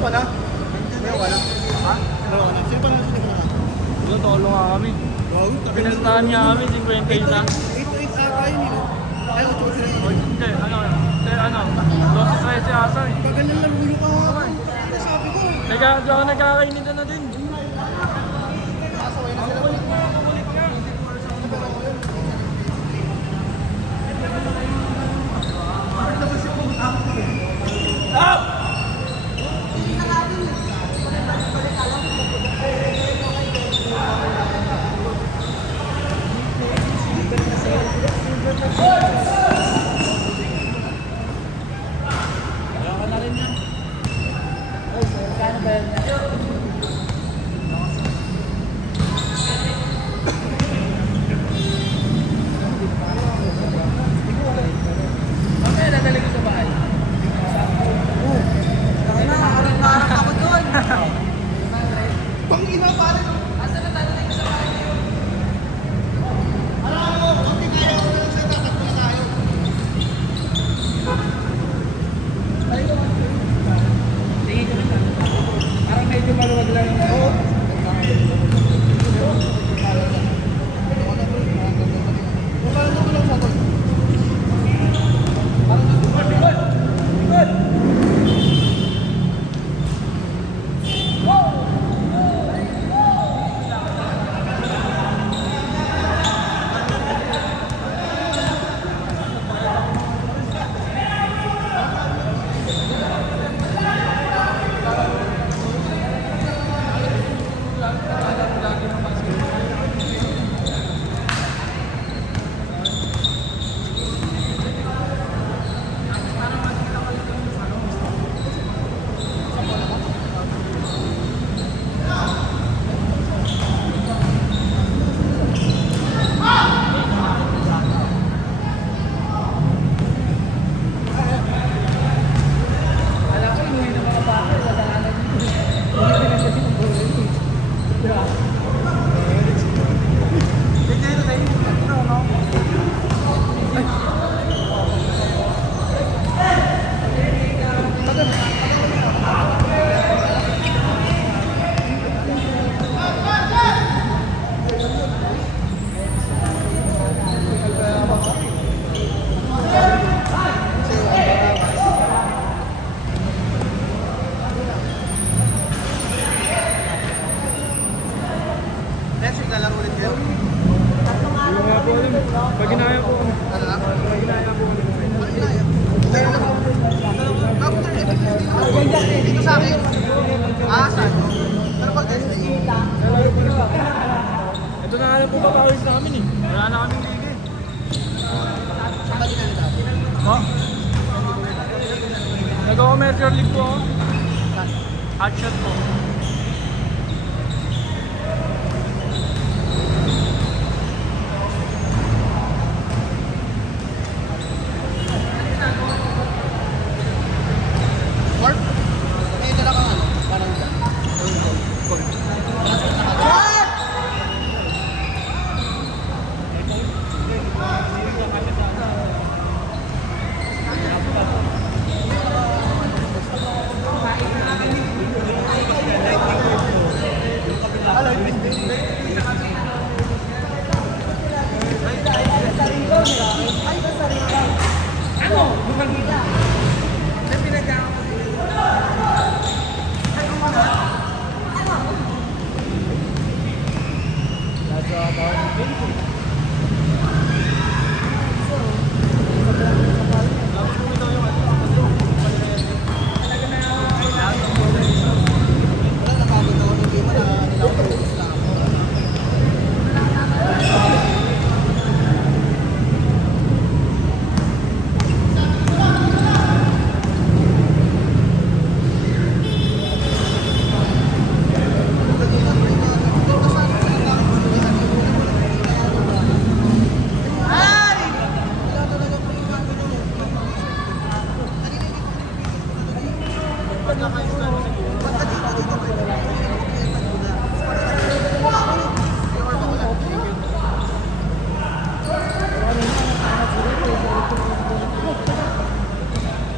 wala. May wala. Ha? Wala. Sino pa na sino ka? Wala, tolo nga kami. Wow. Pinastahan niya kami, 50 isa. 8-8 ata yun eh. Ay, 8 sila yun. Hindi, ano, 12-13 asa eh. Kagalan lang ulo ka. Sabi ko. Teka, di ako nagkakainitan na din. Nakasaway na sila. Pag ginaya po kami. Dito sa akin? Ah, saan? Pero pag Ito na alam po ba tawag na kami eh. Wala na kaming liga eh. Ha? Nag-commercial league po ako. Hotshot po.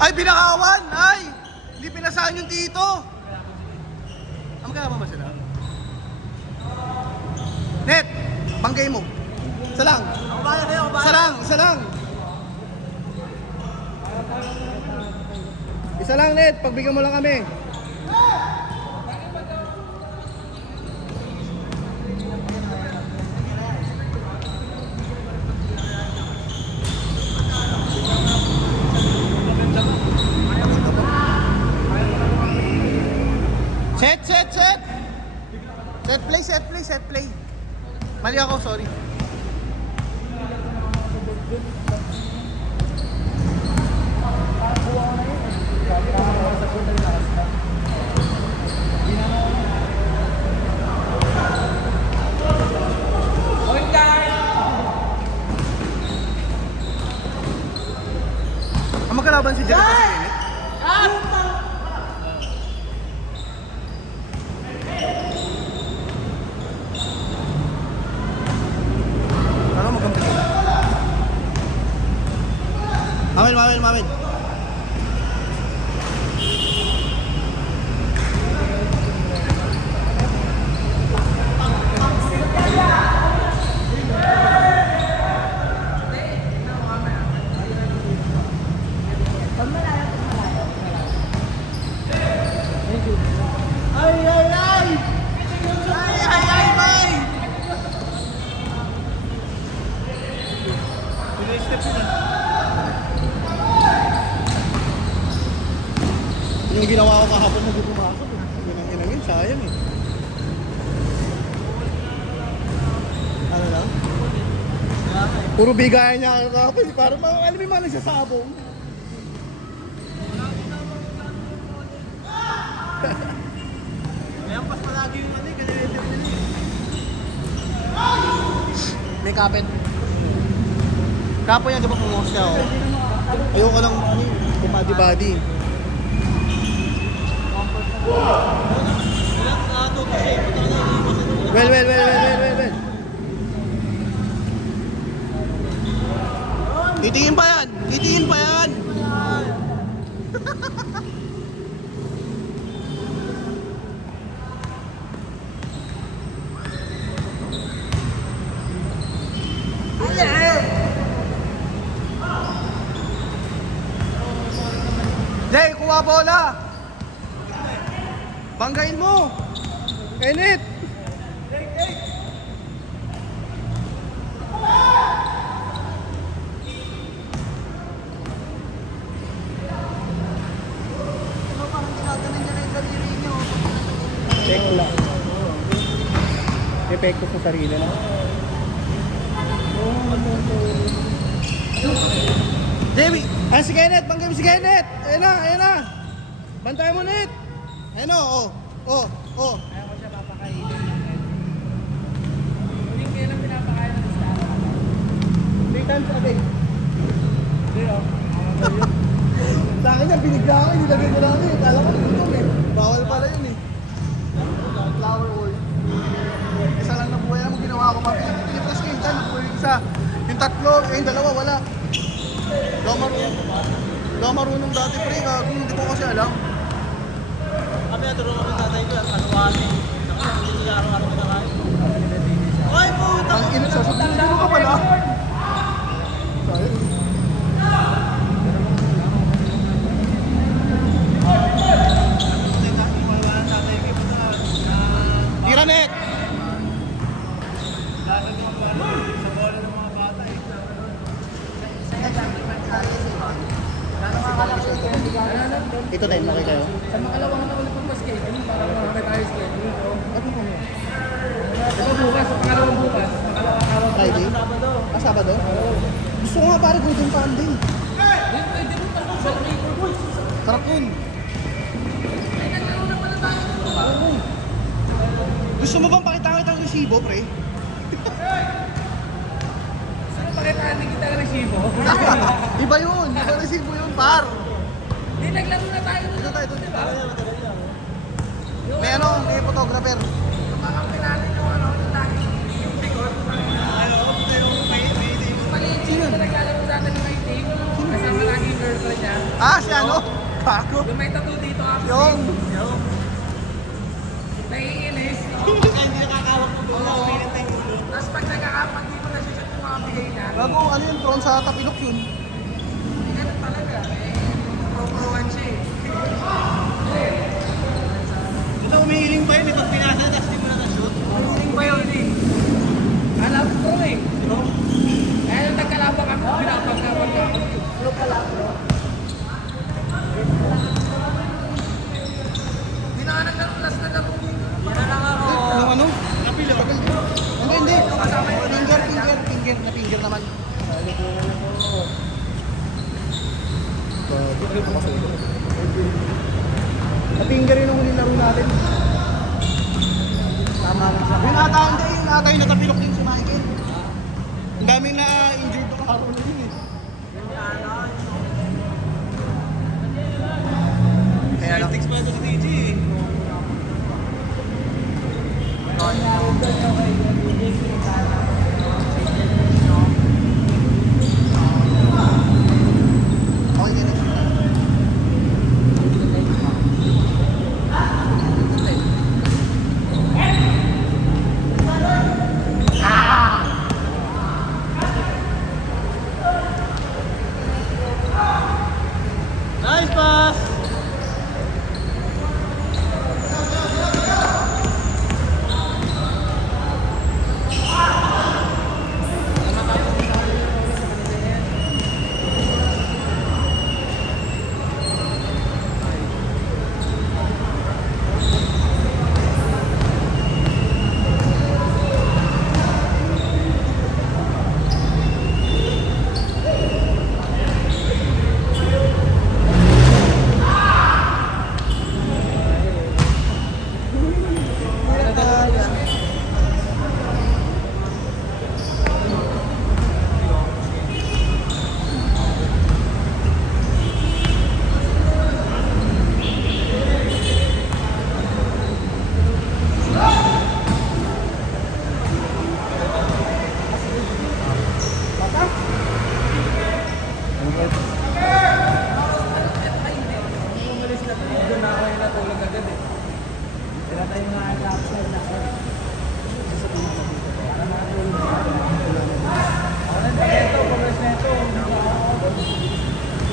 Ay, binakawan! Ay! Hindi pinasaan yung dito! Magkalaban ba sila? Net! Banggay mo. Isa lang. Ako ba kayo? Isa lang, isa lang. Isa lang, Net. Pagbigyan mo lang kami. Set, set, set! Set play, set play, set play. Mali ako, sorry. Ang magkalaban si Jericho sa Kenneth? Ano magkampi sila? Mamel. Yung ginawa ko kahapon na di pumasok eh. Ginang-ginangin, sayang eh. Ano lang? Puro bigayan niya kahapon. Parang mga, alam mo yung mga nagsasabong. Ayan, pas palagi yung ano eh. Kaniliter nila eh. May kapit. Kapo niya, di ba pumos niya ako? Ayoko lang ano eh, bumadi-badi. Well. Titingin pa yan! Jay, kuha bola! Banggain mo! Kenneth! Check lang. Epekto sa sarili lang. Jamie! Ay, si Kenneth! Banggay mo si Kenneth! Ayan na! Bantay mo, Net! Ayan o, oh. Ayaw ko siya papakainin. Huling kailan pinapakain ng isda? 3 times a day. Hindi oh. Sa akin yan, binigla ako, nilagay ko lang eh. Kala ko luto eh. Bawal pala yun eh. Flower oil. Isa lang nabuhay na mo ginawa ko. Pinipas ko yung dyan, nabuhay yung isa. Yung tatlo, yung dalawa, wala. Daw marunong dati pre, hindi ko kasi alam. Kami natulungan ko ng tatay ko yan. Kanuwali. Hindi niya araw-araw kinakain. Oy, puta! Ang init sa sabihin mo ka pala. Sayang. Tira, Net! Ito din, laki kayo. Sa makalawang na ulit ng pa-schedule, para makakita tayo schedule. Ano po mo? Ito bukas, sa pangalawang bukas. Makalawang araw. Friday? Sabado. Sabado? Gusto ko nga pare golden funding. Pwede mo pa sa labor boys. Sarap yun. Ay, nagkaroon na pala tayo. Oo. Gusto mo bang pakita kita ng resibo, pre? Saan pakitaan ni kita ng resibo? Iba yun. Iba resibo yun, par. Hindi, naglaro na tayo doon. Dito tayo, doon tayo. May ano, may photographer. Kakampi natin yung ano, yung tayo. Yung record. Maliit sino na naglalaro sa atin ng my team. Kasama lagi yung girlfriend niya. Ah, si ano? Kako. Yung may tattoo dito. Yung. May Bago ano yun, prawn sa tapilok yun. Ganun talaga. Pro-proan siya eh. Ito, umihiling pa yun. Ito, pinasa, tapos di mo na na-shoot. Huling ba yun eh? Alam ko eh. Kaya nung nagkalabang kami, pinapagkaban ko. Pro pala, pro. Binahanap ng class na lang. Yan na lang ako. Yung ano? Napilo. Hindi. Na finger naman. Na-finger yun ang huli laro natin. Tama lang siya. Yung ata, hindi. Yung ata yung natapilok din si Michael. Ang daming na-injured na araw na yun eh. Kaya lang. Six pa ito sa TG eh. Okay, ganun. Nice pass!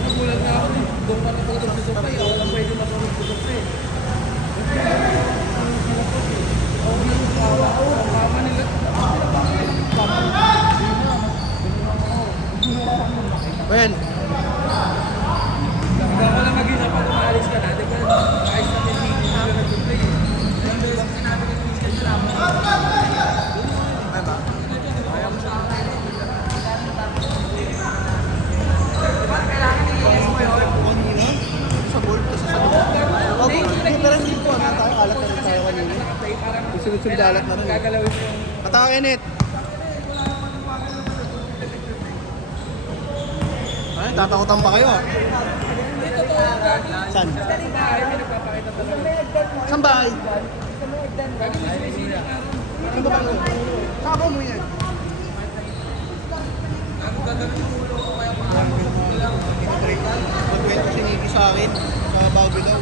Nagulat na ako eh. Doon pa natulog sa sopa eh. Walang pwede matulog sa sopa eh. Ben, Hanggang ko lang mag-isa pag umalis ka na. Di ba? Kahit sa hindi na nag-play eh. Ilang beses sinabi ka ni Miss Kasama. ay ba? Diba? Kailangan i-yes mo yun. Kanina? Sa board kasi sa loob. Hindi, pero hindi po. Ano tayo? Alat na rin tayo kanina. Naka-play parang Sunod-sunod alat na rin. gagalawin mo yung Atakin it! Ay, tatakutan pa kayo ah. hindi totoo ang gagi. Saan? Sa bahay, may nagpapakita talaga. Saan bahay? Gagi mo sinisira ka. Saan ba bahay? Saka mo yan. Ako gagawin yung ulo ko kaya Magkwento si Nicky sa akin sa bago daw.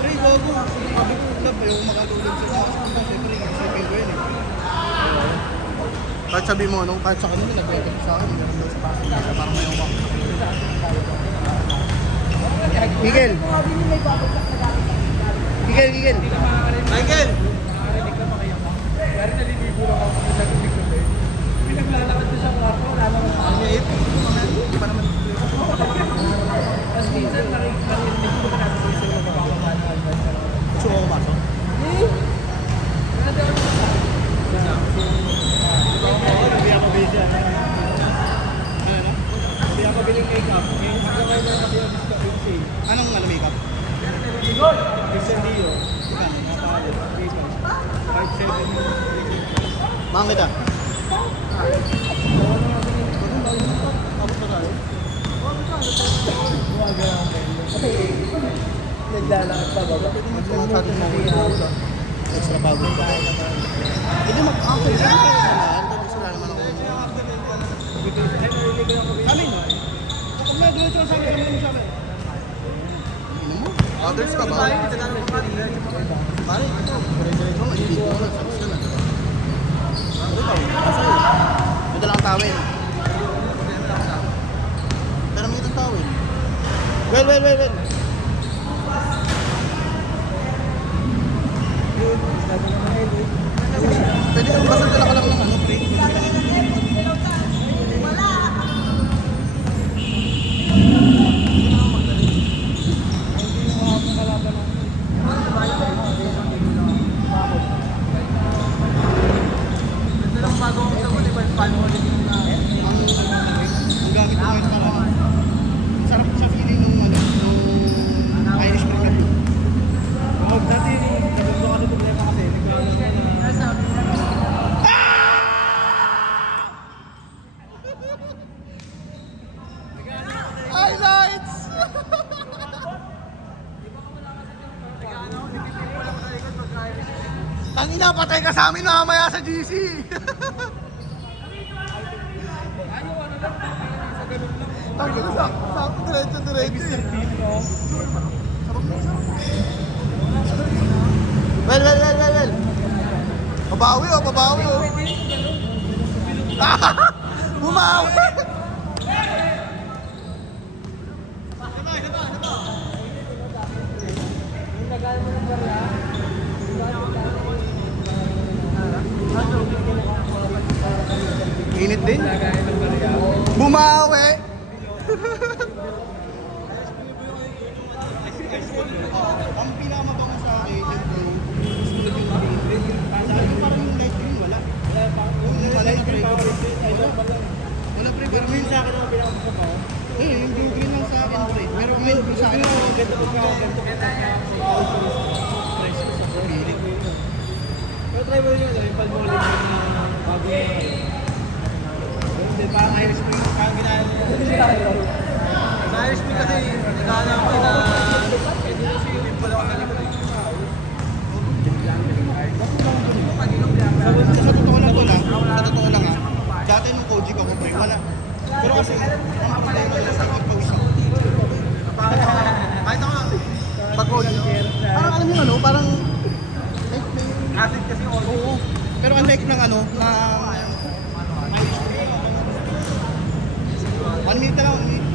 Ay, bago. Sabi ko, love, ayaw makatulog sa taas. Siyempre, isipin ko yun eh. Kahit sabi mo, nung kahit sa kanila, nagkwento sa akin, meron daw sa taas. Parang may umak. Miguel! Miguel! Michael! nakakarinig ka makayak ka. Kaya naliligo lang ako sa tubig ko eh. Pinaglalakad ko sa kwarto, wala naman pa. Hindi pa naman. Tapos minsan marinig ko na nasa sisi ko mabababa ng advice ka naman. Gusto ko kumasok? Hindi ako busy. Ano na? Hindi ako biling make-up. Ngayon sa kamay na kasi yung disco sale. Anong makeup? Christian Dio. Napalo. 5'7". Mahang kita. Tapos pa tayo. Naglalakad pa ba? Extra bago sa hindi mag-after sa naman. Gusto na naman ako. Amin. Kapag may diretso sa amin, kami sa amin. Ano mo? Others ka ba? Pare, diretso mo. Hindi ko na. Sabi ko na. Ito lang tawin. Well. Pwede kang basta dala ka lang ng ano, pre. Ito lang bago ang sabon, di ba? Paano ulit yung Ang gamit ko ngayon para sarap sa feeling nung ano, nung Irish Spring. dati, naganda ka na problema kasi. Nagkakaroon na. Highlights! Tangina, patay ka sa amin mamaya sa GC! Tangina, sakto diretso. Well. Pabawi oh. Bumawi! Init din. Bumawi! Ang pinakamabango sa akin, yung parang yung light green, wala. Wala na pre. Wala pre, pero Sa akin ang pinakasabaw. yung blue green lang sa akin pre. Pero ngayon sa akin, Pero try mo rin yun, yung palmolive yung bago yun. Hindi, parang Irish Spring, parang ginaya mo. Sa Irish Spring kasi, nagkala ko na hindi na siya yung pala ko na likod. sa totoo lang ha, dati nung Koji ko pre, wala. Pero kasi, ang problema nila sa pag-pawis ako. Kahit ako lang. Pag Koji, parang alam mo ano, parang, like, Acid kasi all. oo. Pero unlike ng ano, na 1 minute na lang, 1 minute.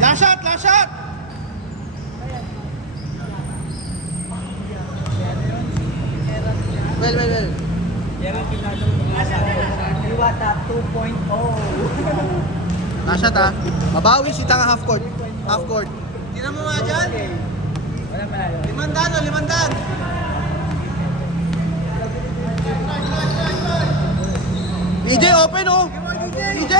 Last shot! Well. Iwata 2.0. Last shot ha. Mabawi si Tanga half court. Tingnan mo nga dyan. Wala malayo. 500. DJ open oh! DJ!